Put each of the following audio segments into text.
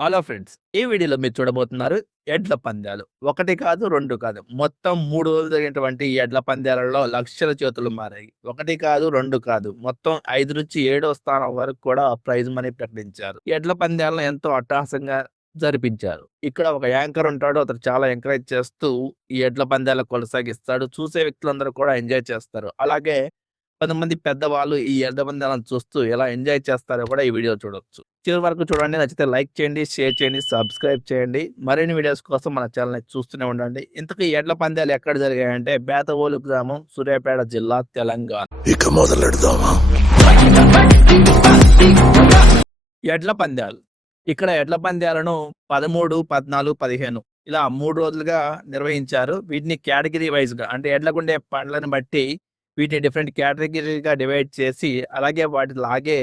Hello friends. ఈ వీడియోలో మీరు చూడబోతున్నారు ఎడ్ల పందాలు. 1 కాదు, 2 కాదు. మొత్తం 3 రోజులు జరిగినటువంటి ఈ ఎడ్ల పందాలలో లక్షల చేతులు మారాయి. 1 కాదు, 2 కాదు. మొత్తం 5-7వ స్థానం వరకు కూడా ప్రైజ్ మనీ ప్రకటించారు. ఈ ఎడ్ల పందాలను ఎంతో అట్టహాసంగా జరిపించారు. ఇక్కడ ఒక యాంకర్ ఉంటాడు. అతను చాలా ఎంకరేజ్ చేస్తూ ఈ ఎడ్ల పందాలను కొనసాగిస్తాడు. చూసే వ్యక్తులందరూ కూడా ఎంజాయ్ చేస్తారు. అలాగే కొంతమంది పెద్దవాళ్ళు ఈ ఎడ్ల పందాలను చూస్తూ ఎలా ఎంజాయ్ చేస్తారో కూడా ఈ వీడియో చూడొచ్చు. చివరి వరకు చూడండి. నచ్చితే లైక్ చేయండి, షేర్ చేయండి, సబ్స్క్రైబ్ చేయండి. మరిన్ని వీడియోస్ కోసం మన ఛానల్‌ని చూస్తూనే ఉండండి. ఇంతకీ ఈ ఎడ్ల పందాలు ఎక్కడ జరిగాయంటే బేతవోలు గ్రామం, సూర్యాపేట జిల్లా, తెలంగాణ. ఇక మొదలెడదామా? ఎడ్ల పందాలు. ఇక్కడ ఎడ్ల పందాలను 13, 14, 15 ఇలా 3 రోజులుగా నిర్వహించారు. వీటిని కేటగిరీ వైస్‌గా అంటే ఎడ్లకుండే పండ్లను బట్టి వీటిని డిఫరెంట్ కేటగిరీగా డివైడ్ చేసి అలాగే వాటి లాగే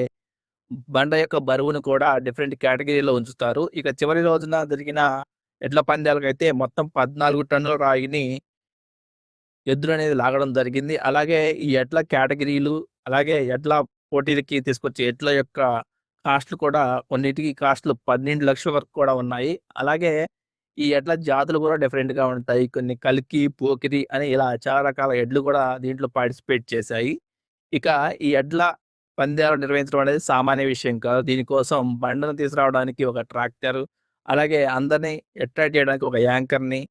బండ యొక్క బరువును కూడా డిఫరెంట్ కేటగిరీలో ఉంచుతారు. ఇక చివరి రోజున జరిగిన ఎడ్ల పందాలకైతే మొత్తం 14 టన్నుల రాయిని ఎద్దులనేది లాగడం జరిగింది. అలాగే ఈ ఎడ్ల కేటగిరీలు, అలాగే ఎడ్ల పోటీలకి తీసుకొచ్చే ఎడ్ల యొక్క కాస్ట్‌లు కూడా కొన్నిటికి కాస్ట్‌లు 12 లక్షల వరకు కూడా ఉన్నాయి. అలాగే ఈ ఎడ్ల జాతులు కూడా డిఫరెంట్‌గా ఉంటాయి. కొన్ని కల్కి, పోకిరి అని ఇలా చాలా రకాల ఎడ్లు కూడా దీంట్లో పార్టిసిపేట్ చేశాయి. ఇక ఈ ఎడ్ల పందాలు నిర్వహించడం అనేది సామాన్య విషయం కాదు. దీనికోసం బండను తీసుకురావడానికి ఒక ట్రాక్టర్, అలాగే అందరిని అట్రాక్ట్ చేయడానికి ఒక యాంకర్‌ని,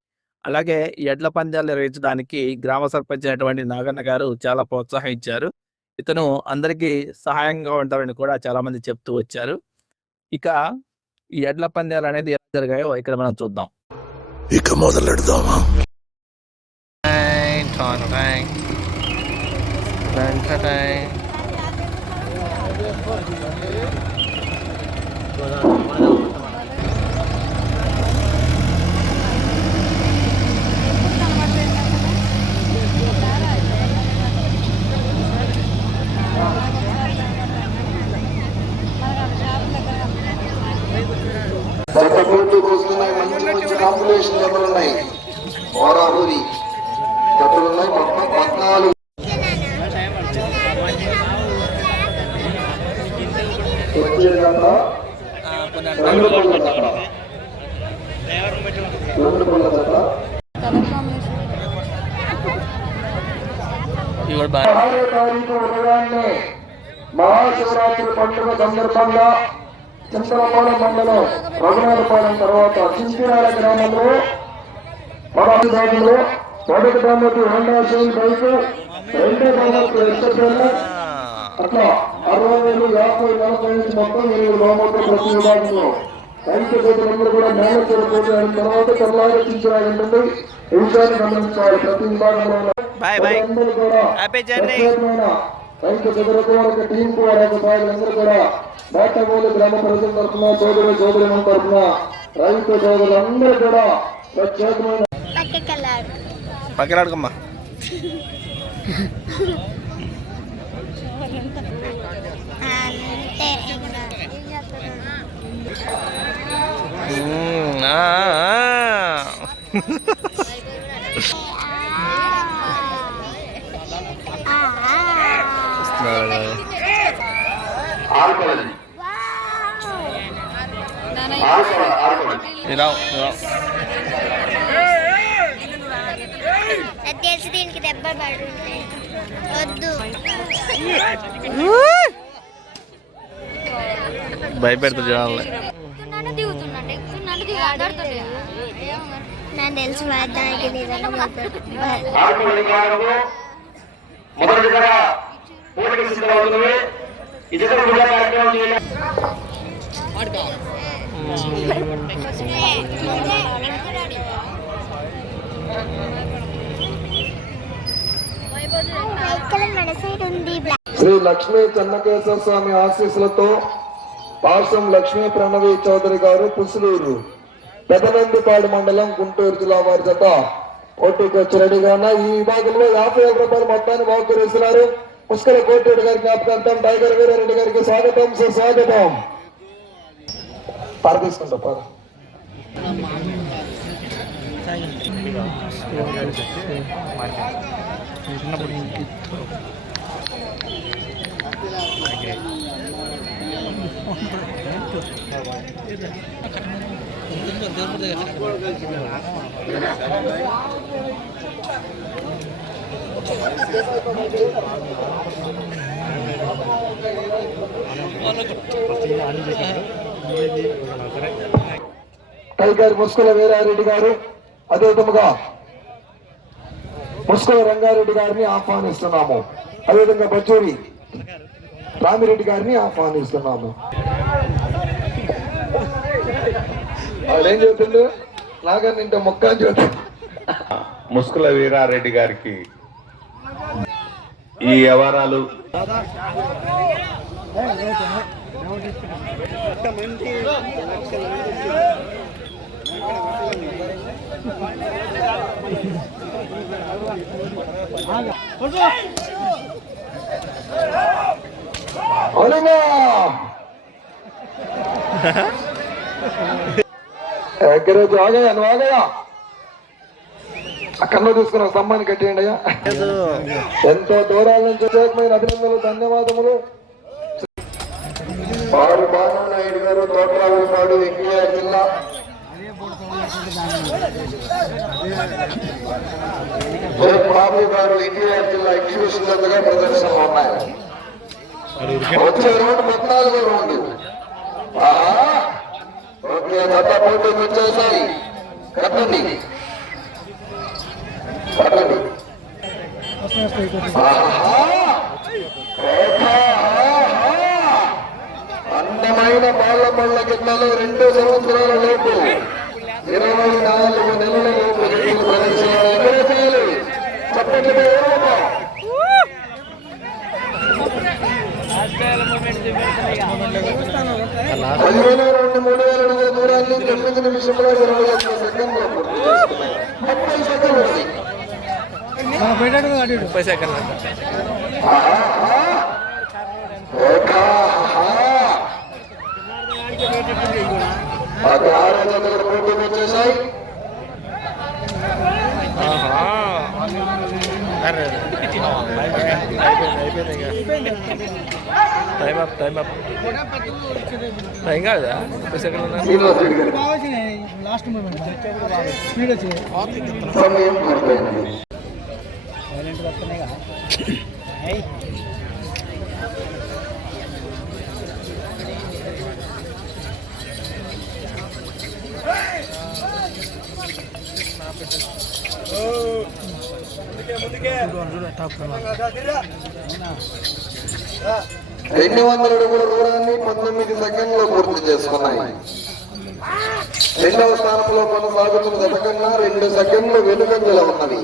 అలాగే ఈ ఎడ్ల పందాలు నిర్వహించడానికి గ్రామ సర్పంచ్ అయినటువంటి నాగన్న గారు చాలా ప్రోత్సహించారు. ఇతను అందరికీ సహాయంగా ఉంటారని కూడా చాలామంది చెప్తూ వచ్చారు. ఇక ఈ ఎడ్ల పందాలు అనేది ఎలా జరిగాయో ఇక్కడ మనం చూద్దాం. ఇక మొదలెడదామా? మంచి మంచి కాంపిటీషన్ జతలు ఉన్నాయి. ఓరాహురి జతలు ఉన్నాయి. మొత్తం 14 వచ్చే జత 2 పళ్ళ జత 2 పళ్ళ జత 6వ తారీఖు ఉదయాన్నే మహాశివరాత్రి పండుగ సందర్భంగా చింతలపాలెం మండలం రఘునాథపాలెం తర్వాత చింతిరాల గ్రామంలో పదహారు భాగంలో మొదటి బహుమతి హోండా షైన్ బైక్, రెండో బహుమతి ఎక్సెప్షన్ అట్లా 60,000, 50, 40 మొత్తం 8 బహుమతులు ప్రతి విభాగంలో రైతు రైతులందరూ కూడా మేనేజర్ పోటీ అయిన తర్వాత తెల్లారి చింతిరాలు ఉంటుంది. ఈ విషయాన్ని గమనించాలి. ప్రతి విభాగంలో అందరూ కూడా ప్రత్యేకమైన రైతు చదువుకోవడానికి టీంకు వారికి అందరూ కూడా బేతవోలు గ్రామ ప్రజల తరఫున సోదరుల తరఫున రైతు సోదరులందరూ కూడా ప్రత్యేకమైన పక్కలాడుకమ్మా. తెలిసి దీనికి దెబ్బ పడు వద్దు భయపెడుతూ చూడాలి. నాకు తెలిసి శ్రీ లక్ష్మీ చెన్నకేశ్వర స్వామి ఆశీస్సులతో పార్శ్వం లక్ష్మీ ప్రణవి చౌదరి గారు పుసులూరు పెదనందిపాడు మండలం గుంటూరు జిల్లా వారి చేత పోటీకి వచ్చి రెడీగా ఉన్నాయి. ఈ విభాగంలో 50,000 రూపాయలు మొత్తాన్ని బాగురేస్తున్నారు. పుష్కర కోటిరెడ్డి గారి జ్ఞాపకార్థం టైగర్ వీరారెడ్డి గారికి స్వాగతం, సుస్వాగతం. పార తీసుకుంటా పార చిన్నప్పుడు టైగర్ ముస్కుల వీరారెడ్డి గారు, అదేవిధంగా ముస్కుల రంగారెడ్డి గారిని ఆహ్వానిస్తున్నాము. అదేవిధంగా బచ్చూరి రామిరెడ్డి గారిని ఆహ్వానిస్తున్నాము. వాళ్ళేం చెబుతుండ్రు? నాగన్ ఇంట మొక్క అని చెబుతుంది. ముస్కుల వీరారెడ్డి గారికి ఈ వ్యవహారాలు ఎక్కడైతే ఆగయా, నువ్వు ఆగయా, అక్కడ తీసుకున్న స్తంభాన్ని కట్టేయండి అయ్యా. ఎంతో దూరాల నుంచి ప్రత్యేకమైన అభినందనలు, ధన్యవాదములు. వారు బాలనాయుడు గారు, తోటరావుపాడు, ఎన్టీఆర్ జిల్లా. బాబు గారు, ఎన్టీఆర్ జిల్లా ఎగ్జిబిషన్ జతగా ప్రదర్శనలు ఉన్నాయి. వచ్చే రోడ్డు 14 రోడ్డు. ఓకే, జత పోటీకి వచ్చేసాయి. కట్టండి కట్టండి. అందమైన బాళ్ళ పళ్ళ గిన్నెలు 2 సంవత్సరాల లోపు 24 నెలల లోపు ప్రదర్శనలు చెప్పండి. 10,000 నుండి 3,000 అడుగుల దూరాన్ని 9 నిమిషంలో 21 సెకండ్లో 30 సెకండ్లు. 30 సెకండ్లు అంట. అది 6 జతల పోటీకి వచ్చేసాయి. టైం అప్ టైం కాదా? 30 సెకండ్లు లాస్ట్ మూమెంట్ స్పీడ్ వచ్చింది. సమయం పూర్తయింది. రెండు 200 అడుగుల దూరాన్ని 19 సెకండ్లో పూర్తి చేసుకున్నాయి. రెండవ స్థానంలో కొనసాగుతున్న జత కన్నా 2 సెకండ్లు వెనుకంజలో ఉన్నది.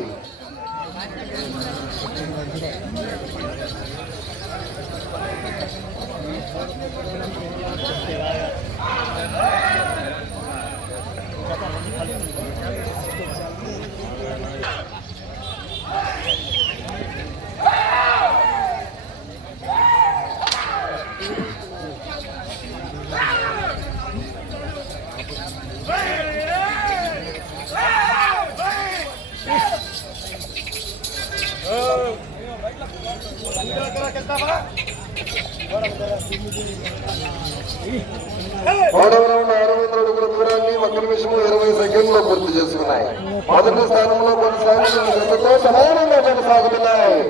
మూడవ రౌండ్ 600 అడుగుల దూరాన్ని 1 నిమిషం 20 సెకండ్లో పూర్తి చేసుకున్నాయి. మొదటి స్థానంలో కొనసాగుతున్న జతతో సమానంగా కొనసాగుతున్నాయి.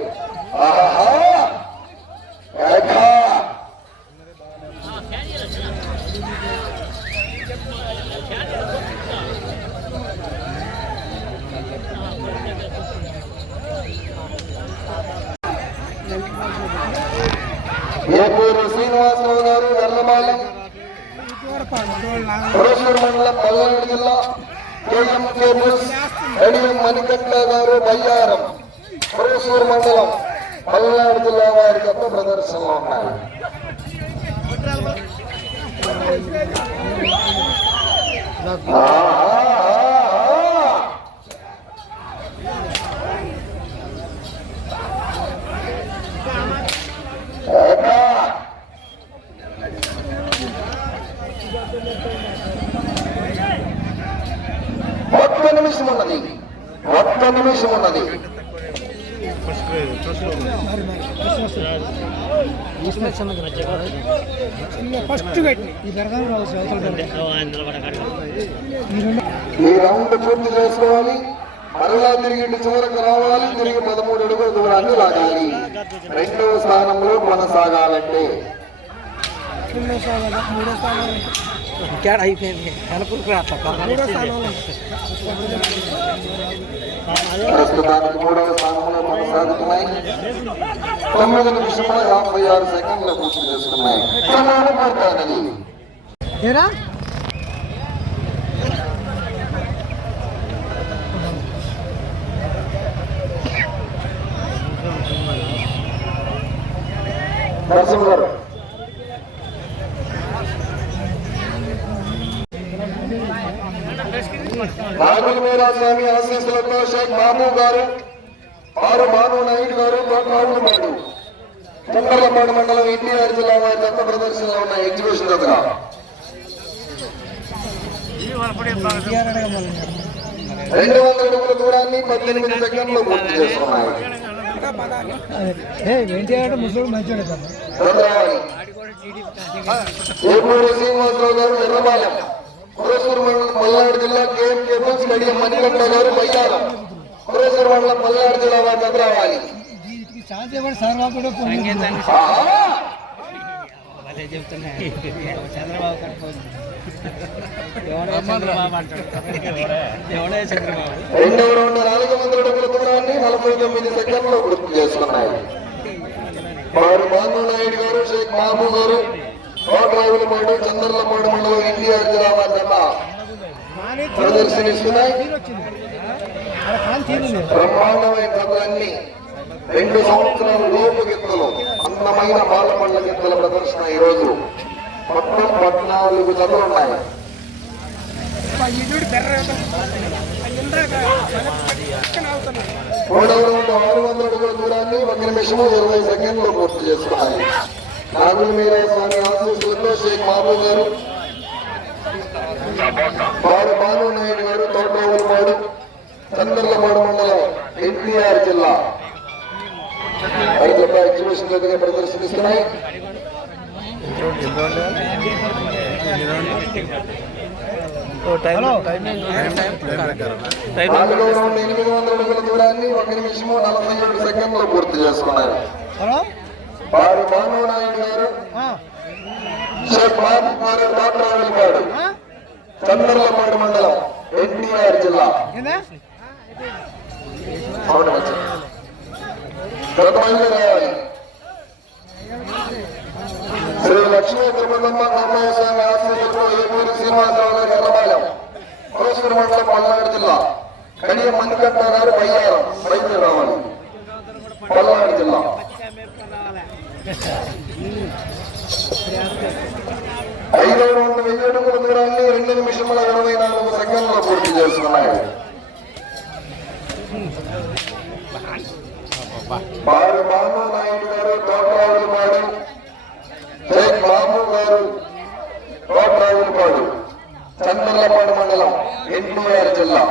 ఏపూరు శ్రీనివాసరావు గారు, వెల్లమాలం, పురసూరు మండలం, పల్నాడు జిల్లా. కేఎం కేబుల్స్ ఎడిఎం మణికంఠ గారు, బయ్యారం, పురసూరు మండలం, పల్నాడు జిల్లా వారి యొక్క ప్రదర్శనలో ఉన్నాయి. ఒక్క నిమిషం ఉన్నది. ఫస్ట్ పెట్టి ఈ బెరగాం రావచ్చు. ఈ రౌండ్ పూర్తి చేసుకోవాలి. మరలా తిరిగి ఇటు చివరకు రావాలి. తిరిగి 13 అడుగుల దూరాన్ని లాగాలి. రెండవ స్థానంలో కొనసాగాలంటే ప్రస్తుతానికి 3వ స్థానంలో కొనసాగుతున్నాయి. 9 నిమిషముల 56 సెకండ్లు పూర్తి చేసుకున్నాయి. నరసింహ గారు నాగులమేరా స్వామి ఆశీస్సులతో షేక్ బాబు గారు, ఆరు భాను నాయుడు గారు, కోట్లావులపాడు చంద్రలపాడు మండలం ఎన్టీఆర్ జిల్లా వారి దత్త ప్రదర్శనలో ఉన్న ఎగ్జిబిషన్ దగ్గర 200 అడుగుల దూరాన్ని 18 సెకండ్లు పూర్తి చేస్తున్నాయి. ఏపూరు శ్రీనివాసరావు గారు ఎర్రబాలెం, కురసూరు మండలం పల్నాడు జిల్లా కేఎం కేబుల్స్ కడియం మణికంఠ గారు బయ్యారం, కురసూరు మండలం పల్నాడు జిల్లా వారి దగ్గర రావాలి. రెండవ రౌండ్ 400 అడుగుల దూరాన్ని 49 సెకండ్లు పూర్తి చేసుకున్నాయి. వారు బాబు నాయుడు గారు, షేక్ బాబు గారు, కోట్రావులపాడు చంద్రలపాడు మండలం ఎన్టీఆర్ జిల్లా వారి జత ప్రదర్శనిస్తున్నాయి. బ్రహ్మాండమైన జతలన్నీ 2 సంవత్సరాల లోపు గిత్తలు, అందమైన బాలపండ్ల గిత్తల ప్రదర్శన. ఈరోజు మొత్తం 14 జతలు ఉన్నాయి. 3వ రౌండ్ 600 అడుగుల దూరాన్ని 1 నిమిషము 20 సెకండ్లు పూర్తి చేసుకున్నాయి. నాగులమీరా స్వామి ఆశీస్సులతో షేక్ బాబు గారు, వారు భాను నాయుడు గారు, తోటరావులపాడు చంద్రలపాడు మండలం ఎన్టీఆర్ జిల్లా రైతుల ఎగ్జిబిషన్ దగ్గర ప్రదర్శనిస్తున్నాయి. 4వ రౌండ్ 800 అడుగుల దూరాన్ని 1 నిమిషము 47 సెకండ్లు పూర్తి చేసుకున్నారు. వారు భాను నాయుడు గారు, షేక్ బాబు గారు, తోటరావులపాడు చంద్రలపాడు మండలం ఎన్టీఆర్ జిల్లా రావాలి. శ్రీ లక్ష్మీ తిరుమలమ్మ కర్మయ్య స్వామి ఆశీస్సులతో ఏపూరి శ్రీనివాసరావు గారి ఎర్రబాలెం, కురసూరు మండలం పల్నాడు జిల్లా కడియం మణికంఠ గారు బయ్యారం రైతులు రావాలి. పల్నాడు జిల్లా 5వ రౌండ్ 1000 అడుగుల దూరాన్ని 2 నిమిషముల 24 సెకండ్లు పూర్తి చేసుకున్నాయి. వారు బాబు నాయుడు గారు, తోటరావులపాడు షేక్ బాబు గారు, తోటరావులపాడు చంద్రలపాడు మండలం ఎన్టీఆర్ జిల్లా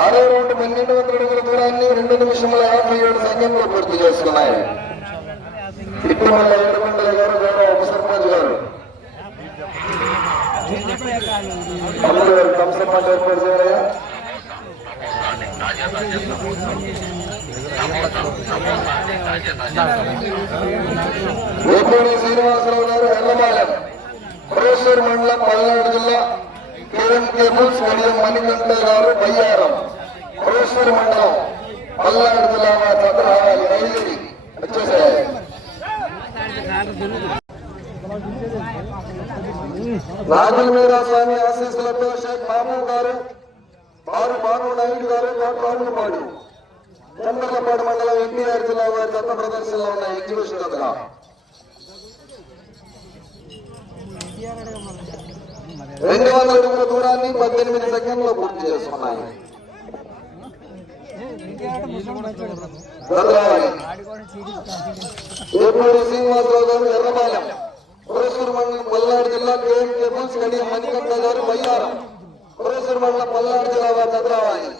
ఆరో రౌండ్ 1200 అడుగుల దూరాన్ని 2 నిమిషముల 57 సెకండ్లు పూర్తి చేసుకున్నాయి. ఇటుమల్ల ఏడుకొండల గారు, గౌరవ ఉప సర్పంచ్ గారు కంసర్పంచ్ ఏర్పాటు చేయాలయ్యా. ఏపూరి శ్రీనివాసరావు గారు ఎర్రబాలెం, కురసూరు మండలం పల్నాడు జిల్లా కేఎం కేబుల్స్ కడియం మణికంఠ గారు బయ్యారం, కురసూరు మండలం పల్నాడు జిల్లా వారి జత రావాలి. రైలు వచ్చేసాయి. నాగులమీరా స్వామి ఆశీస్సులతో షేక్ బాబు గారు, వారు భాను నాయుడు గారు, కోట్రావులపాడు చంద్రలపాడు మండలం ఎన్టీఆర్ జిల్లా వారి దత్త ప్రదర్శనలో ఉన్న ఎగ్జిబిషన్ దగ్గర 200 అడుగుల దూరాన్ని 18 సెకండ్లు పూర్తి చేసుకున్నాయి. ఏపూరి శ్రీనివాసరావు గారు ఎర్రబాలెం, కురసూరు మండలం పల్నాడు జిల్లా కేఎం కేబుల్స్ కడియం మణికంఠ గారు బయ్యారం, కురసూరు మండలం పల్నాడు జిల్లా వారి దగ్గర రావాలి.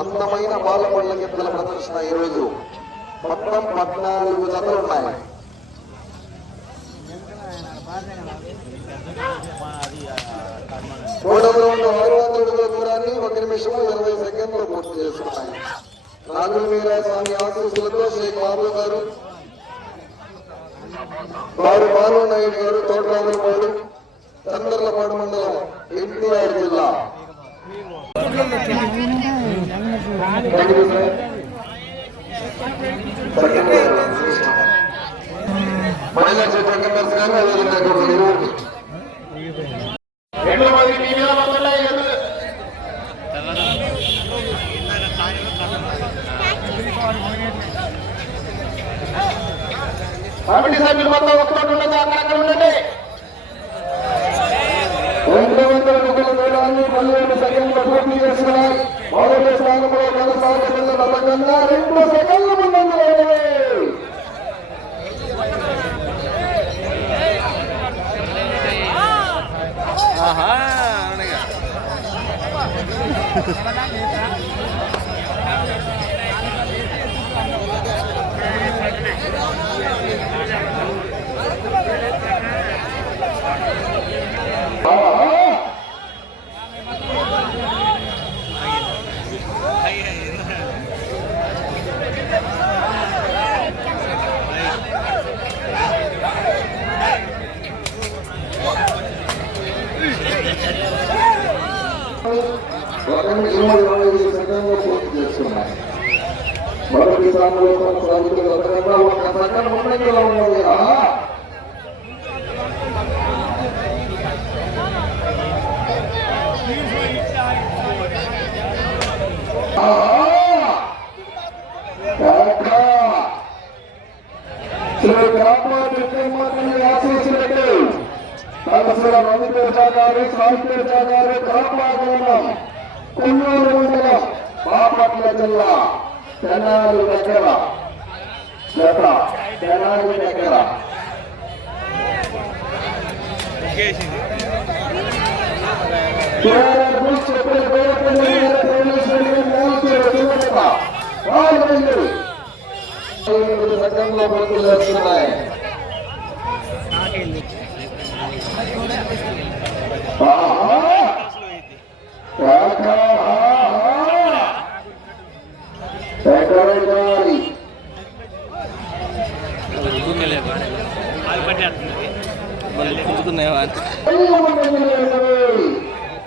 అందమైన బాల పళ్ళ గిద్దల ప్రదర్శన ఈరోజు మొత్తం 14 జతలు ఉన్నాయి. మూడవ రౌండ్ 600 అడుగుల దూరాన్ని 1 నిమిషం 20 సెకండ్లు పూర్తి చేస్తున్నాయి. నాగుల వీరాస్వామి ఆశీస్సులతో షేక్ బాబు గారు, వారు బాలునాయుడు గారు, తోటరాజులపాడు, చంద్రలపాడు మండలం, ఎన్టీఆర్ జిల్లా. మహిళా చట్టంగా కమిటీ సభ్యులు మొత్తం ఒక్కటి ఉండదు, అక్కడ ఉండండి. 200 అడుగుల దూరాన్ని 17 సెకండ్లు పూర్తి చేస్తున్నాయి. మొదటి స్థానంలో కొనసాగుతున్న పథకంగా 2 సెకండ్లు ముందంజలో ఉన్నవి. మొదటి స్థానంలో కొనసాగుతున్న పథకంగా 1 సెకండ్ ముందంజలో ఉన్నది. శ్రీ గ్రామాన్ని ఆశీస్సులకి తలసీల రవితేజ గారు, సాయితేజ గారు, గ్రామం కొన్నూరు మండలం, బాపట్ల జిల్లా, తెనాలి దగ్గర తెనాలి దగ్గర సెకండ్లో బదులు చేస్తున్నాయి.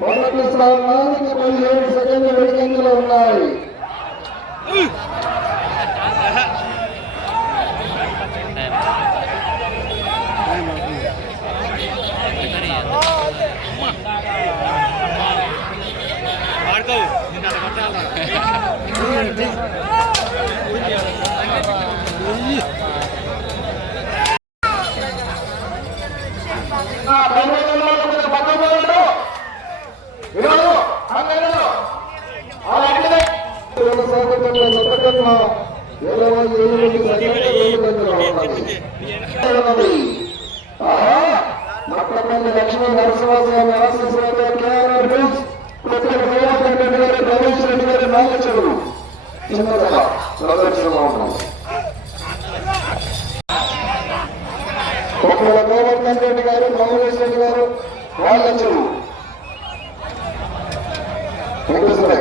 మొదటి స్థానానికి 17 సెకండ్లు వెనుకంజలో ఉన్నాయి. మట్టపల్లి లక్ష్మీ నరసింహస్వామి ఆశీస్సులతో కేఆర్ఆర్ బ్రిడ్జ్ రమేష్ రెడ్డి గారి నాగచెరువు చిన్నగా ప్రదర్శనలో ఉన్నాం. గోవర్ధన్ రెడ్డి గారు, రమేష్ రెడ్డి గారు, నాగచెరువు వెంకటేశ్వర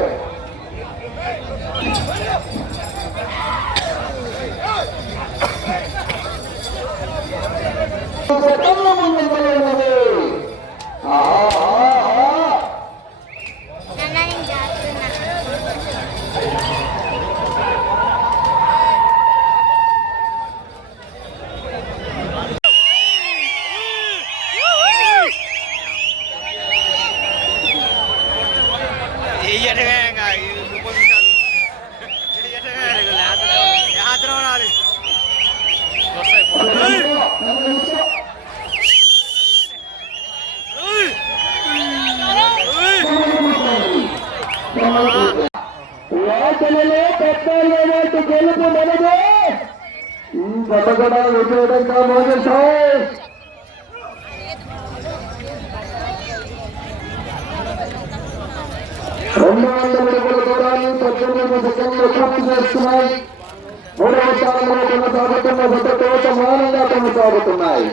గెలుపు మనదే. ఈ పథకడా విజయడంగా మోగేశాయి. అడుగుల దూరాన్ని 18 సెకండ్లు పూర్తి చేస్తున్నాయి. మూడవ స్థానంలో కొనసాగుతున్న జతతో సమానంగా కొనసాగుతున్నాయి.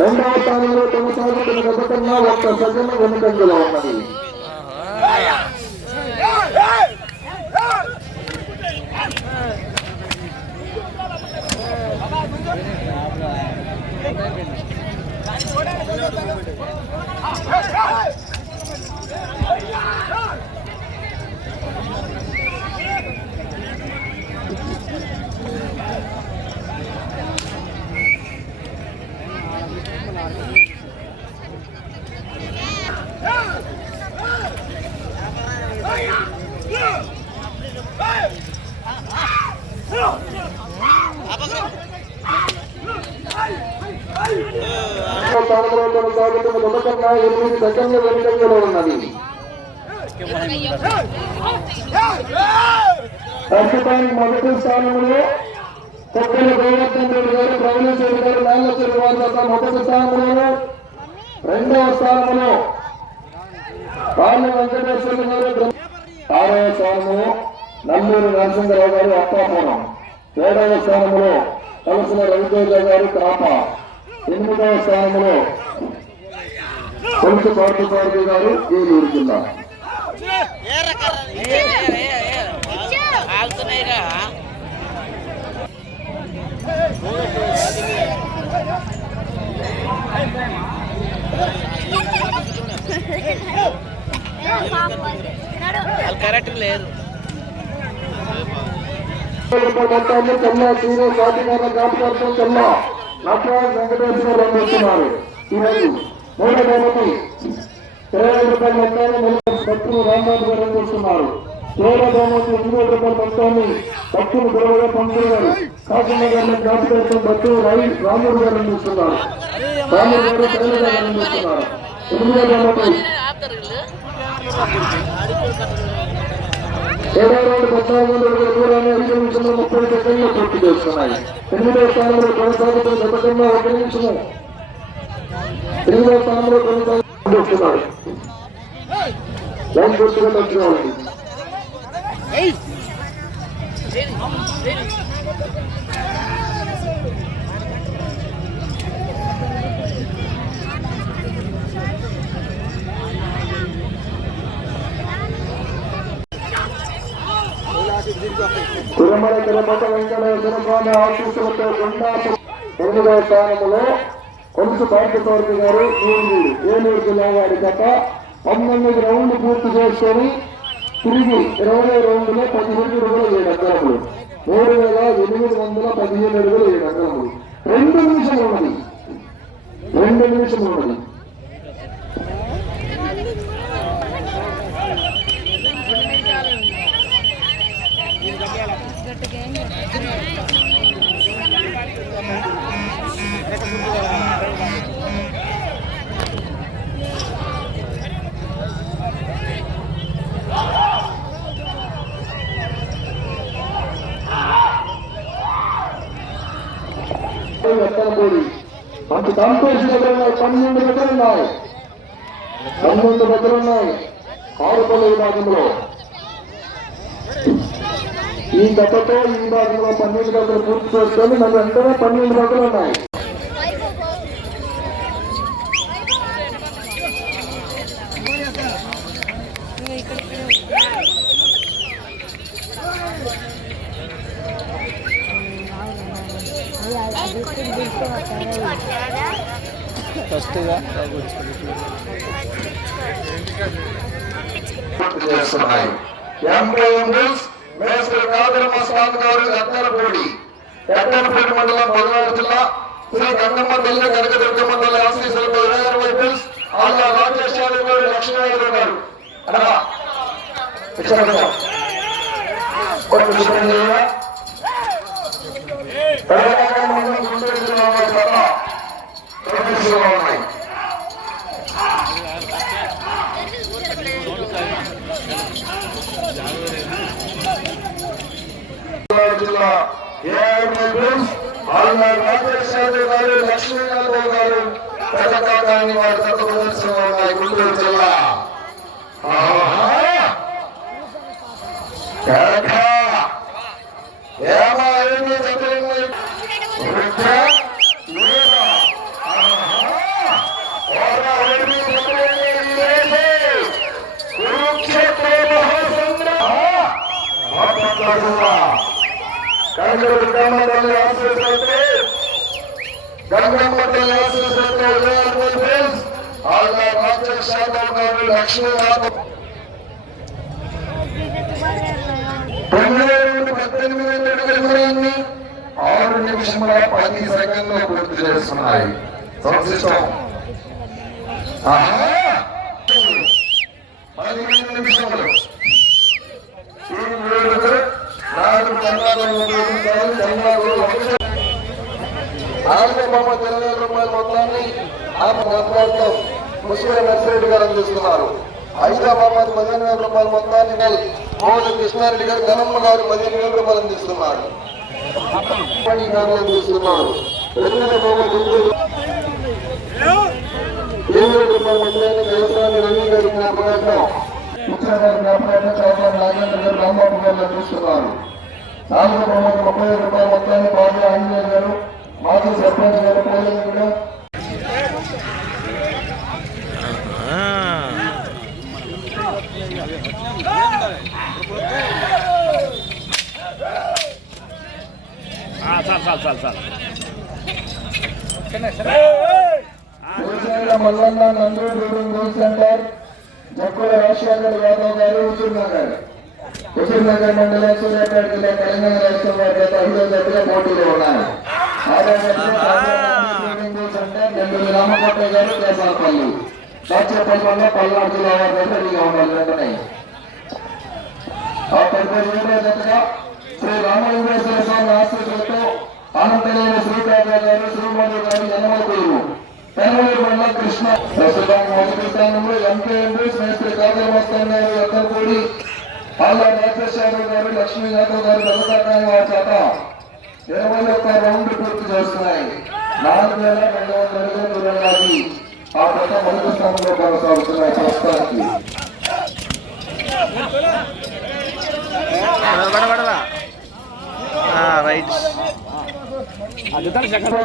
రెండవ స్థానంలో కొనసాగుతున్న జత కన్నా 1 సెకండ్ వెనుకంజలో ఉన్నది. స్థానంలో కొనసాగుతున్న జత కన్నా 8 సెకండ్ల వెనుకంజలో ఉన్నది. ప్రస్తుతానికి మొదటి స్థానంలో కొత్తల గోవర్ధన్ రెడ్డి గారు, ప్రవీణేశ్వరి గారు, నాగేశ్వరి వారి జత మొదటి స్థానంలో. రెండవ స్థానంలో పార్ల వెంకటేశ్వర గారు. ఆరవ స్థానంలో నల్లూరు నరసింహరావు గారు, అప్పాపురం. 7వ స్థానంలో కలసిన రవితేజ గారు, క్రాప. 8వ స్థానంలో కొలుసు పార్థసారథి గారు, ఏలూరు జిల్లా. కరెక్ట్ లేరు. మొత్తాన్ని చెల్ల సూర్య స్వాతికార జ్ఞాపకార్థం చెల్ల నటరాజ్ వెంకటేశ్వర అందిస్తున్నారు. ఈరోజు మూడవ బహుమతి 20 రూపాయల మొత్తాన్ని భక్తులు రాంబాబు గారు అందిస్తున్నారు. 7వ బహుమతి 20 రూపాయల మొత్తాన్ని భక్తులు గొడవగా పంతులు గారు, కాకినాడ గారిని జ్ఞాపకార్థం భక్తులు రామూరు గారు అందిస్తున్నారు. రామూరు గారు శైల గారు అందిస్తున్నారు. 8వ బహుమతి 7వ రౌండ్ 14 అడుగుల దూరాన్ని 5 నిమిషంలో 30 సెకండ్లు పూర్తి చేస్తున్నాయి. 8వ స్థానంలో కొనసాగుతున్న జత కన్నా 1 నిమిషము. 8వ స్థానంలో కొనసాగుతున్నారు. లైన్ పూర్తిగా తగ్గిపోవాలి. తిరుమల తిరుపతి వెంకటేశ్వర స్వామి ఆశీస్సులతో గుండాపు. 8వ స్థానంలో కొలుసు పార్థసారథి గారు, ఏలూరు జిల్లా వారి జత 19 రౌండ్లు పూర్తి చేసుకొని తిరిగి 20వ రౌండ్లో 17 అడుగుల 7 అంకణములు, 3815 అడుగుల 7 అంకణములు. 2 నిమిషం ఉన్నది. 2 నిమిషం ఉన్నది. మనకు సంతోష్ దగ్గర 12 దగ్గర ఉన్నాయి. 12 దగ్గర ఉన్నాయి. 6 పళ్ళ విభాగంలో ఈ గతతో ఈ విభాగంలో 12 దగ్గర పూర్తి చేసుకొని మన వెంటనే 12 దగ్గర ఉన్నాయి. చేస్తున్నాయి. మేస్టర్ కాదరమ్మ స్వామి గారు, ఎత్తలపూడి మండలం, పల్నాడు జిల్లా. శ్రీ గంగమ్మ తల్లి, కనకదుర్గమ్మ తల్లి ఆశీస్సులతో 20 వెహికల్స్. అలా రాజేష్ యాదవ్ గారు, లక్ష్మీనారాయణ గారు. గుంటూరు జిల్లా ఉన్నాయి. జిల్లా రాజేష్ యాదవ్ గారు, లక్ష్మీ యాదవ్ గారు పథకాన్ని వారి తత్వ ప్రదర్శనలో ఉన్నాయి. గుంటూరు జిల్లా లక్ష్మీ 6 నిమిషముల 10 సెకండ్లు పూర్తి చేస్తున్నాయి. సంశిష్టం 15 నిమిషములు. నాలుగో బహుమతి 20,000 రూపాయల మొత్తాన్ని జ్ఞాపకార్థం ముస్లిం నర్సిరెడ్డి గారు అందిస్తున్నారు. 5వ బహుమతి 15,000 రూపాయల మొత్తాన్ని మోదీ కృష్ణారెడ్డి గారు ధనమ్మ గారు 15,000 రూపాయలు అందిస్తున్నారు. అందిస్తున్నారు. 8వ బహుమతి 7,000 రూపాయల మొత్తాన్ని వ్యవసాయ రవి గారి జ్ఞాపకార్థం ముఖ్యమంత్రి జ్ఞాపకార్థం చౌదరి నాగేంద్ర గారు రాంబాబు గారు అందిస్తున్నారు. 4వ బహుమతి 30,000 రూపాయల మొత్తాన్ని బాబు ఆంజనేయ గారు మాజీ సర్పంచ్ గారు పోలింగ్ కూడా మల్లన్న నందూరు గోల్ సెంటర్ జక్కుల రాజశేఖర్ యాదవ్ గారు హుజూర్ నగర్ మండలం సూర్యాపేట జిల్లా తెలంగాణ రాష్ట్రం వారి 5వ జట్టుగా పోటీలో ఉన్నాయి. నెల్లూరు రామకోట గారు కేసాలపల్లి దాచేపల్లిలో పల్నాడు జిల్లా వారి రెడీగా ఉండాలి. వెంటనే ఆ తదుపరి 7వ జట్టుగా శ్రీ రామలింగేశ్వర స్వామి ఆశీస్సులతో ఆనందలేని శ్రీకాంత గారు శ్రీమోదీ గారు యనమలూరు పెనమలూరు మండలం కృష్ణ ప్రస్తుతం మొదటి స్థానంలో ఎంకేఎంబి శ్రీ కాదరమస్తాన్ గారు ఎక్కడకూడి ఆళ్ళ నాగేశ్వరరావు గారు లక్ష్మీ యాదవ్ గారు వెలకాటాన్ని వారి చేత 21 రౌండ్ పూర్తి చేస్తున్నాయి. 4,200 అడుగుల దూరంలోకి ఆ కొత్త మొదటి స్థానంలో కొనసాగుతున్నాయి. ప్రస్తుతానికి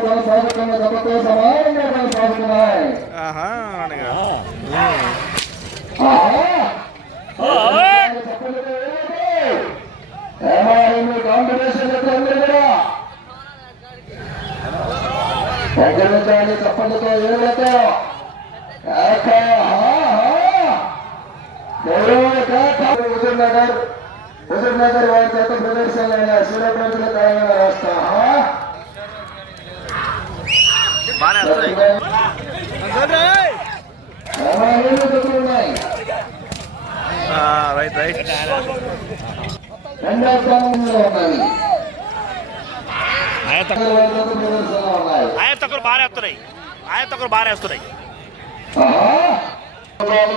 కొనసాగుతున్న గతతో సమానంగా కొనసాగుతున్నాయి. కాంబినేషన్ ఎగరచాలి చప్పట్లతో ఏళ్ళతో హుజూర్ నగర్ వారి చేత ప్రదర్శనలైన సూర్యప్రజల తెలంగాణ రాష్ట్ర ఉన్నాయి. రెండవ స్థానంలో ఉన్నాయి.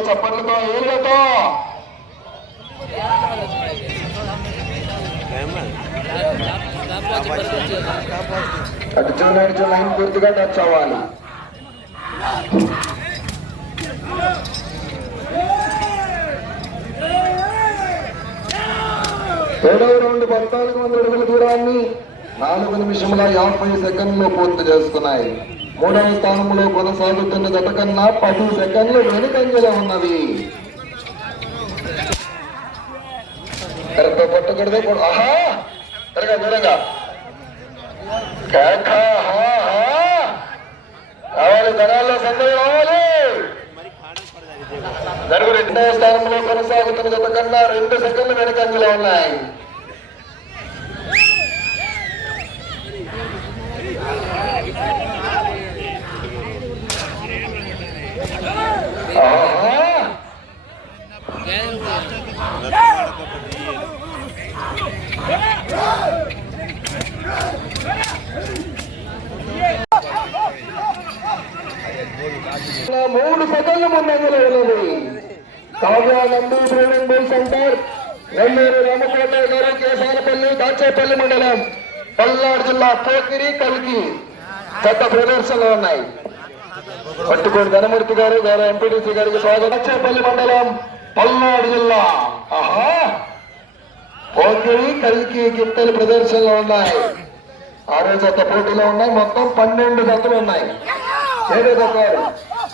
చప్పట్లతో ఏళ్ళతో అటు చూడండి లైన్ పూర్తిగా టచ్ అవ్వాలి. ఏడవ రౌండ్ 1400 అడుగుల దూరాన్ని 4 నిమిషముల 50 సెకండ్లు పూర్తి చేస్తున్నాయి. 3వ స్థానంలో కొనసాగుతున్న జత కన్నా 10 సెకండ్లు వెనుకంజలో ఉన్నది. పట్టకూడదు దూరంగా కావాలి. జనాల్లో సందేహం కావాలి. 2వ స్థానంలో కొనసాగుతున్న జత కన్నా 2 సెకండ్లు వెనుకంజలో ఉన్నాయి. మూడు సెకండ్లు ముందంజలో ఉన్నది. కావ్య నంది ట్రైనింగ్ బోల్ సెంటర్ నెల్లూరు రామకోట గారు కేసాలపల్లి దాచేపల్లి మండలం పల్నాడు జిల్లా పోకిరి కల్కి చెత్త ప్రదర్శనలు ఉన్నాయి. పట్టుకోడి ధనమూర్తి గారు గౌరవ ఎంపీటీసీ గారికి స్వాగతం. దాచేపల్లి మండలం పల్నాడు జిల్లా పోకిరి కలికి గిత్తలు ప్రదర్శనలో ఉన్నాయి. 6 జత పోటీలో ఉన్నాయి. మొత్తం 12 జతలు ఉన్నాయి. 7 జతలు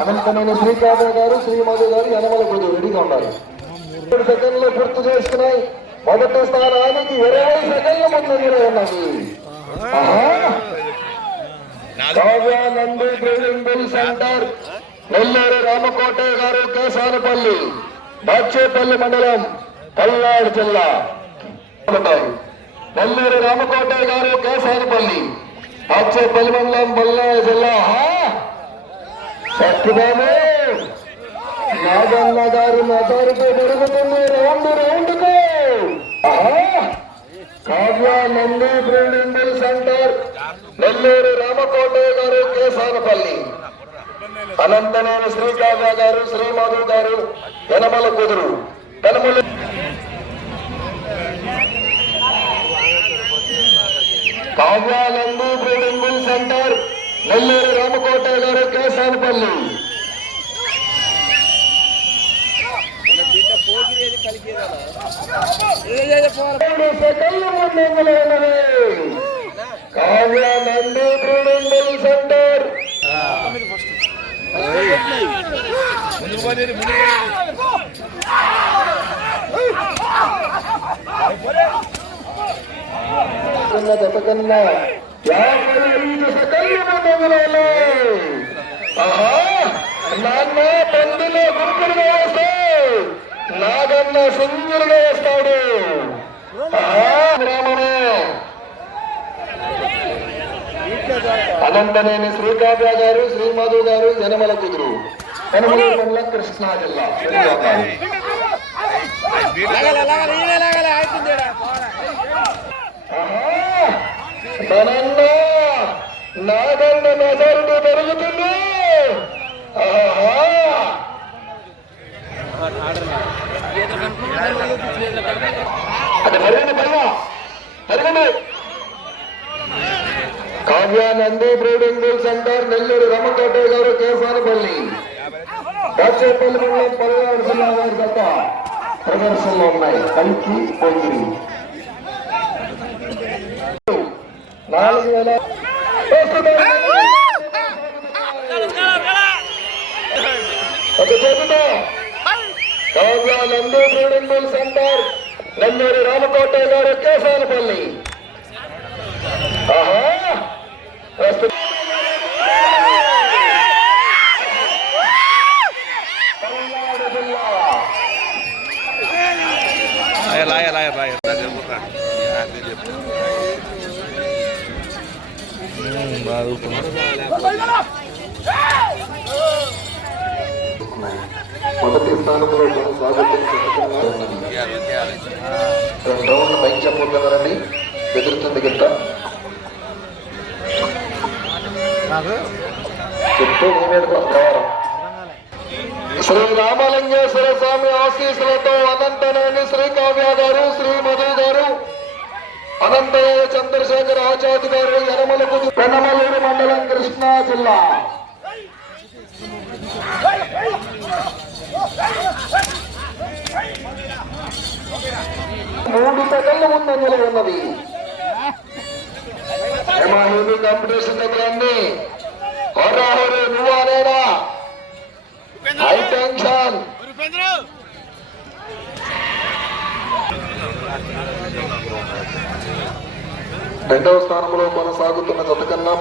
అనంతమైన శ్రీకాంత గారు, శ్రీమధు గారు, యనమల గురు రెడీగా ఉన్నారు. 2 సెకండ్లు పూర్తి చేసుకున్నాయి. మొదటి స్థానానికి 20 సెకండ్ల ముందంజలో ఉన్నది. నంది ట్రైనింగ్ సెంటర్ నెల్లూరు రామకోటయ్య గారు, కేసానపల్లి, బాచేపల్లి మండలం, పల్నాడు జిల్లా. నెల్లూరు రామకోటయ్య గారు, కేసానపల్లి, బాచేపల్లి మండలం, పల్నాడు జిల్లా. సత్యబాబు నాగన్న గారు నదారుతో జరుగుతుంది. రౌండ్కు కావ్య నంది ట్రైనింగ్ సెంటర్ నెల్లూరు రామకోటయ్య గారు, కేసానపల్లి, అనంతనేని శ్రీకావ్య గారు, శ్రీమధు గారు, యనమల కుదురు, యనమల కావ్యానంది ట్రేడింగ్ సెంటర్ నెల్లూరు రామకోటయ్య గారు, కేసానపల్లి. కావ్యానంది ట్రేడింగ్ సెంటర్ జతకన్నా 55 సెకండ్లు ముందులో. నాన్న పందులో గుంపులుగా వస్తే నాగన్న సింగులుగా వస్తాడు. గ్రామమే అనంతనేని శ్రీకావ్య గారు, శ్రీమధు గారు, యనమల కుదురు, యనమల మండలం, కృష్ణా జిల్లా. నాగన్న నజరుడు పెరుగుతుంది. అది పెరగండి. కావ్యానంది బ్రీడింగ్ సెంటర్ నెల్లూరు రామకోటయ్య గారు, కేసానపల్లి, బాచేపల్లి మండలం, పల్నాడు జిల్లా వారి గత ప్రదర్శనలో ఉన్నాయి. కలికి పొంగిరి 4000 కావ్యానంది బ్రీడింగ్ సెంటర్ నెల్లూరు రామకోటయ్య గారు, కేసానపల్లి. మొదటి స్థానంలో రౌండ్ పైకి చెప్పగలరండి. బెదురుతుంది గిట్ట చెప్తే శ్రీ రామలింగేశ్వర స్వామి ఆశీస్సులతో అనంతనేని శ్రీకావ్య గారు, శ్రీమధు గారు, అనంతనేని చంద్రశేఖర్ ఆచార్య గారు, యనమలకు, పెనమలూరు మండలం, కృష్ణా జిల్లా. మూడు సెకండ్ల ముందంజలో ఉన్నది. హెవీ కాంపిటీషన్ దగ్గరండి. హోరాహోరీ నువ్వు అనేనా హై టెన్షన్. రెండవ స్థానంలో కొనసాగుతున్న జత కన్నా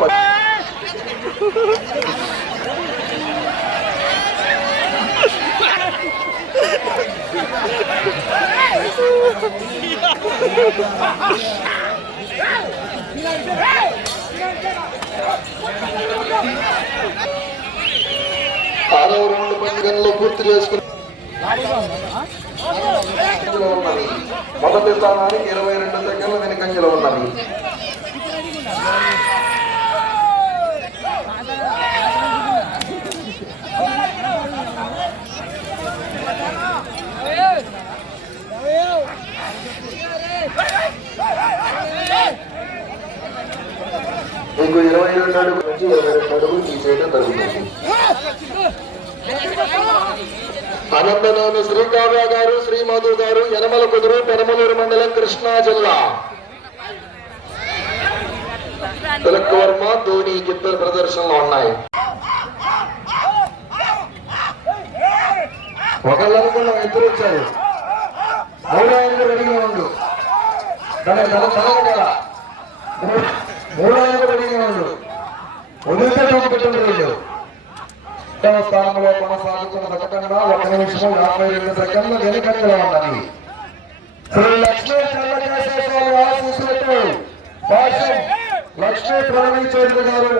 ఆరో రౌండ్ పండుగల్లో పూర్తి చేసుకుని ఉన్నది. మొదటి స్థానానికి 22 సెకండ్ల వెనుకంజలో ఉన్నది. మీకు 22 అడుగుల నుంచి 22 అడుగులు తీసేయడం జరుగుతుంది. అనంతనేని శ్రీకావ్య గారు, శ్రీమధు గారు, యనమల కుదురు, పెనమలూరు మండలం, కృష్ణా జిల్లా. తిలక్ వర్మ, ధోని గిత్తలు ప్రదర్శనలో ఉన్నాయి. ఒకళ్ళు అనుకున్న ఇద్దరు వచ్చారు. మూడో ఐదు రెడీగా ఉండు. మూడో ఐదు రెడీగా ఉండు. ఉదయం పెట్టండి. స్థానంలో కొనసాగుతున్న పథకంగా 1 నిమిషం 52 సెకండ్లు వెనుకంజలో ఉన్నది. శ్రీ లక్ష్మీ చంద్రశేఖరరావు ఆశీస్సులతో భాష్యం లక్ష్మీ ప్రణవి చౌదరి గారు,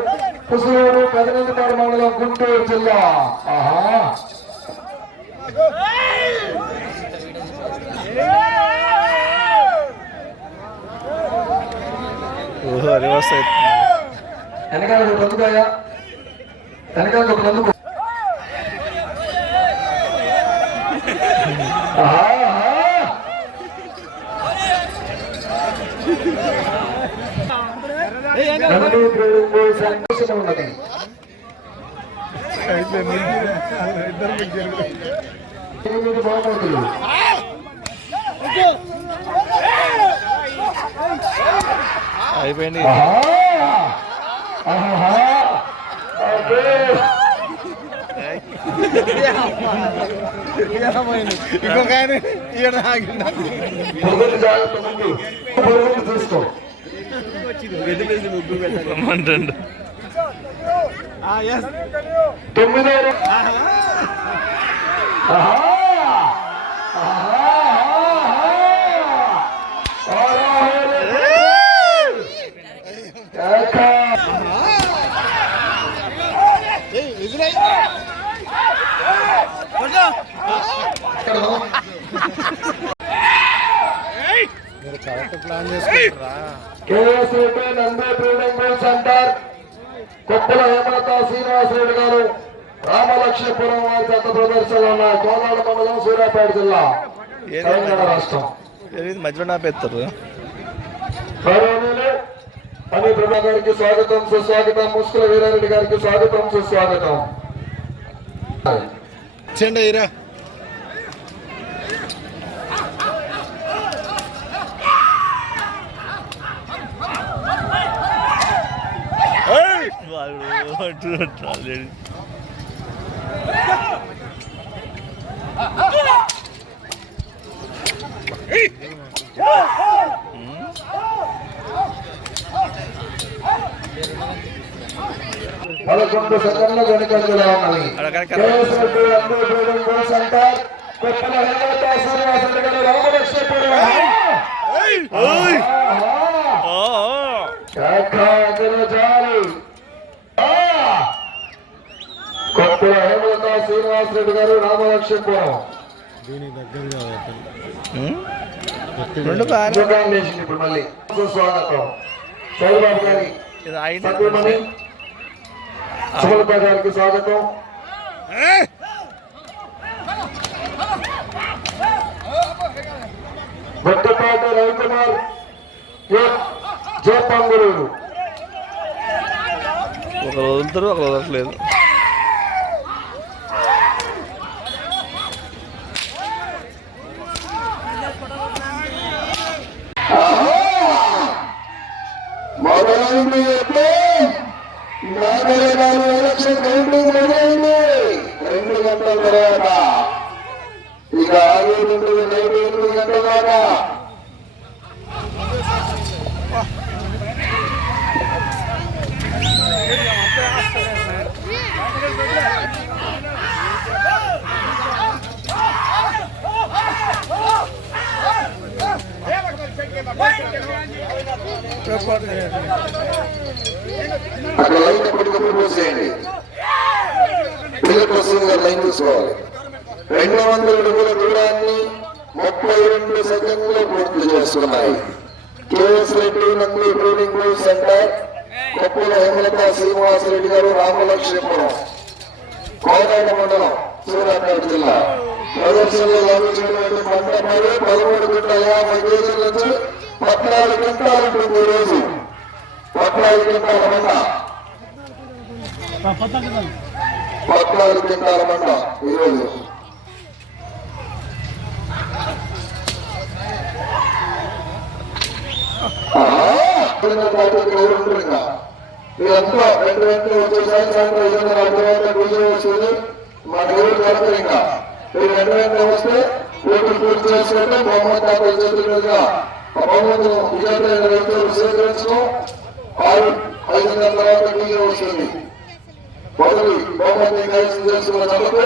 పుసలూరు, పెదనందిపాడు మండలం, గుంటూరు జిల్లా. వెనకాల పొందుతాయా? వెనకాల పొందుకు. ఉన్నది. బాగుంటుంది. అయిపోయింది. ఇంకొక ఆయన చూసుకో. తొమ్మిదో ప్లాన్ చేసుకుంటారా? KSAP Nandi trading bull centre, Koppula Hemalatha Srinivasareddy గారు, రామలక్ష్మీపురం వారి చెత్త ప్రదర్శనలు ఉన్నాయి. కోలాడ మండలం, సూర్యాపేట జిల్లా, తెలంగాణ రాష్ట్రం. మధ్యలో నాపేస్తారు. అని ప్రభా గారికి స్వాగతం, సుస్వాగతం. ముస్కుల వీరారెడ్డి గారికి స్వాగతం, సుస్వాగతం. చెండయ్యరా పదకొండు సెకండ్లు వెనుకంజలో ఉన్నది. సెంటర్, కొప్పుల హేమలత శ్రీనివాసరెడ్డి గారు, రామలక్ష్మీపురం. కొప్పుల హేమలత శ్రీనివాసరెడ్డి గారు, రామలక్ష్మీపురం. ఇప్పుడు మళ్ళీ స్వాగతం. చౌదబాబు గారి సుమలత గారికి స్వాగతం. గొట్టపాటి రవికుమార్, జోపంగురూరు. ఒక వదులుతారు, ఒక వదలట్లేదు. మొదలైంది ఎలక్షన్ కౌంటింగ్ మొదలైంది. 2 గంటల తర్వాత ఇక 8 గంటల దాకా అక్కడ లైన్ ఎప్పటికప్పుడు పోసేయండి. లైన్ చూసుకోవాలి. 200 అడుగుల దూరాన్ని 32 సెకండ్లు పూర్తి చేస్తున్నాయి. K S Reddy Nandi trading bull centre, Koppula Hemalatha Srinivasareddy గారు, రామలక్ష్మీపురం, కోదాడ మండలం, సూర్యాపేట జిల్లా. ప్రదర్శనలో లభించినటువంటి పంటపాలు 13 గంటల 50 కేజీల నుంచి 14 గంటలు ఉంటుంది. ఈరోజు 14 గంటల మంట, 14 గంటల మంట ఈరోజు. మీరంతా వెంట వెంటనే వచ్చేసారి సాయంత్రం 5:30 తర్వాత విజయం వస్తుంది. మా దేవుడు జరుగుతుంది. ఇంకా మీరు వెంట వెంటనే వస్తే ఓట్లు పూర్తి చేసుకుంటే బహుమతి దాఖలు చేతుల మీదుగా ఆ బహుమతి విజేతలైన వ్యక్తులు స్వీకరించడం 5:30 తర్వాత విజయం వస్తుంది. మొదటి బహుమతి కైవసం చేసుకున్న సభకు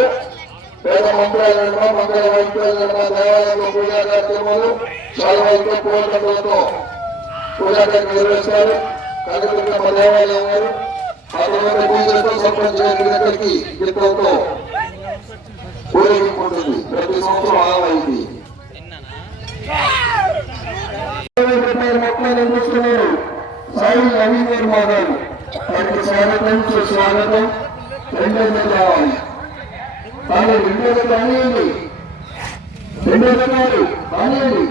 పేద మంత్రాలయంలో మంగళ వైద్యులైన దేవాలయంలో పూజా కార్యక్రమాలు చాలా వైద్య పూర్వకంతో పూజా కార్యక్రమం నిర్వహిస్తారు. కార్యక్రమంలో మా దేవాలయం వారు ఆ తర్వాత పూజలతో సర్పంచ్ గారి దగ్గరికి గీతంతో ఊరేగింపు ఉంటుంది. ప్రతి సంవత్సరం ఆనవాయితీ. మొత్తం నిర్మిస్తున్నారు సాయి నవీన్ వర్మ గారు. వారికి స్వాగతం సుస్వాగతం. రెండోది రావాలి కానీ రెండోది కానివ్వండి, రెండోది కాదు కానివ్వండి.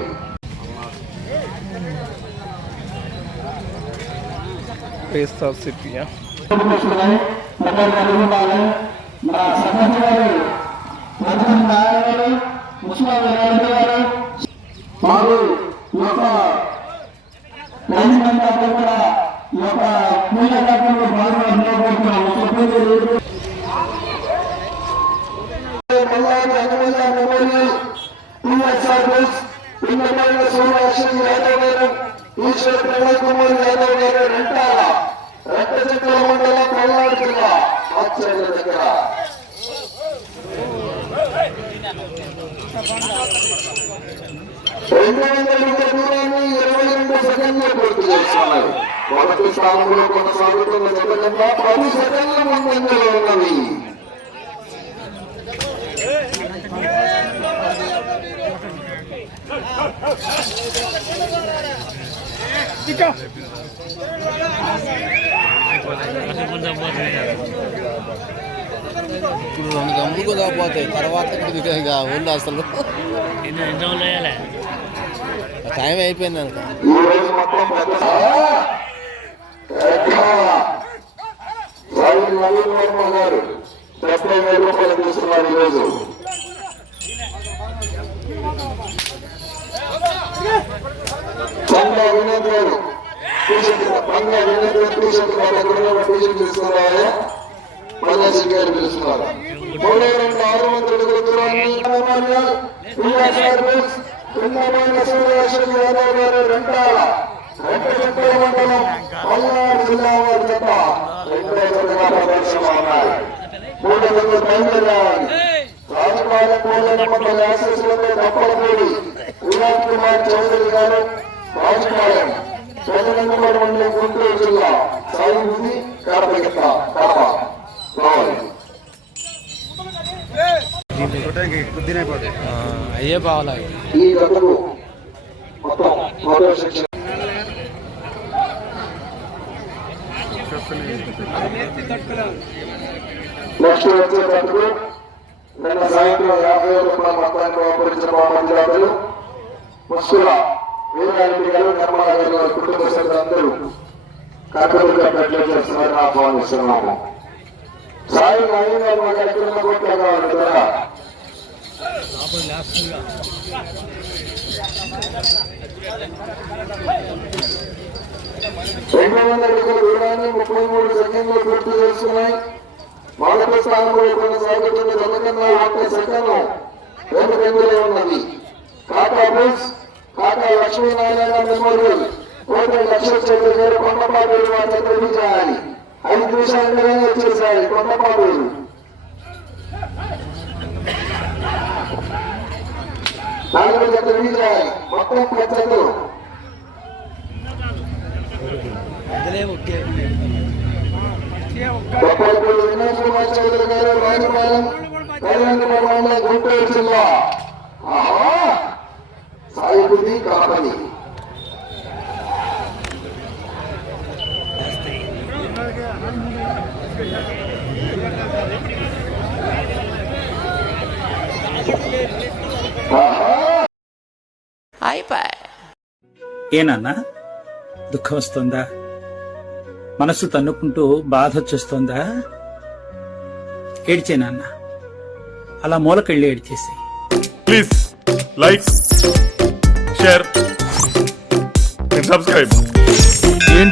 మా సర్పంచ్ గారు ప్రధాన నాయకులు ముస్లిం గారు మాకు ఈ యొక్క రైతులందరూ కూడా ఈ యొక్క పూజా కార్యక్రమంలో పాల్గొనబోతున్నాము. సోమేశ్వర యాదవ్ గారు, ఈశ్వర్ ప్రణయ్ కుమార్ యాదవ్ గారు రెంటాల రక్తచక్ర మండలం పల్నాడు జిల్లా ఆచార్యుల దగ్గర. దూరాన్ని 22 సెకండ్లు పూర్తి చేస్తున్నారు. మొదటి స్థానంలో కొనసాగుతున్న జగన్గా 10 సెకండ్ల ముందంజలో ఉన్నవి. ఇప్పుడు 2 గమ్ములు కాకపోతాయి తర్వాత ఒళ్ళు అసలు టైం అయిపోయింది అనుకో. ఈ రోజు మొత్తం సాయి నవీన్ వర్మ గారు 70,000 రూపాయలు తీసుకున్నారు. ఈరోజు బంగా వినోద్ గారు టీషర్ట్ తీసుకున్నారు. ప్రజాసింగ్ గారు పిలుస్తున్నారు. 600 అడుగుల దూరాన్ని సూర్యేశ్వర యాదవ్ గారు రెంటాల రక్తచక్ర మండలం పల్నాడు జిల్లా వారి జత రెండో జతగా ప్రదర్శనలో ఉన్నాయి. 3 జతలు బయలుదేరాలి. రాజపాలెం పూజనమ్మల ఆశీస్సులతో దప్పలపూడి విరాట్ కుమార్ చౌదరి గారు, రాజపాలెం పెదనందమూరు మండలం గుంటూరు జిల్లా సాయి బుద్ధి కడప రావాలి. అయ్యే బావాలా ఈ జతకు మొత్తం మొదటి శిక్షణ నెక్స్ట్ వచ్చే జతకు నిన్న సాయంత్రం 50,000 రూపాయల మొత్తానికి వాపరించిన బహుమతి దాతలు ముస్కుల వీరారెడ్డి గారు, నిర్మలా గారు కుటుంబ సభ్యులందరూ కార్యక్రమంగా ప్రకటన చేస్తున్నారని ఆహ్వానిస్తున్నాము. సాయి నవీన్ గారు మా కార్యక్రమంలో కోట్లుగా కావాలి త్వరగా. రెండు 200 అడుగుల దూరాన్ని 33 సెకండ్లు పూర్తి చేస్తున్నాయి. మొదటి స్థానంలో కొనసాగుతున్న జతకన్నా 1 సెకండ్ వెనుకంజలో ఉన్నది. కాకా బుల్స్, కాకా లక్ష్మీనారాయణ మెమోరియల్ కోటి లక్ష్మీ చౌదరి గారు కొండపాటూరు వారి జత విజయాలి. 5 నిమిషాలుగానే వచ్చేసాయి కొండపాటూరు. నాలుగు జత విజయాలి. మొత్తం 10 జతలు. దప్పలపూడి వినోద్ కుమార్ చౌదరి గారు, రాజపాలెం పెదనందమూరు మండలం గుంటూరు జిల్లా సాయి బుద్ధి కాపని. ఏనన్నా దుఃఖం వస్తుందా? మనసు తన్నుకుంటూ బాధ వచ్చేస్తోందా? ఏడ్చేనన్న, అలా మూలకెళ్ళి ఏడ్చేసి. Please like, share and subscribe.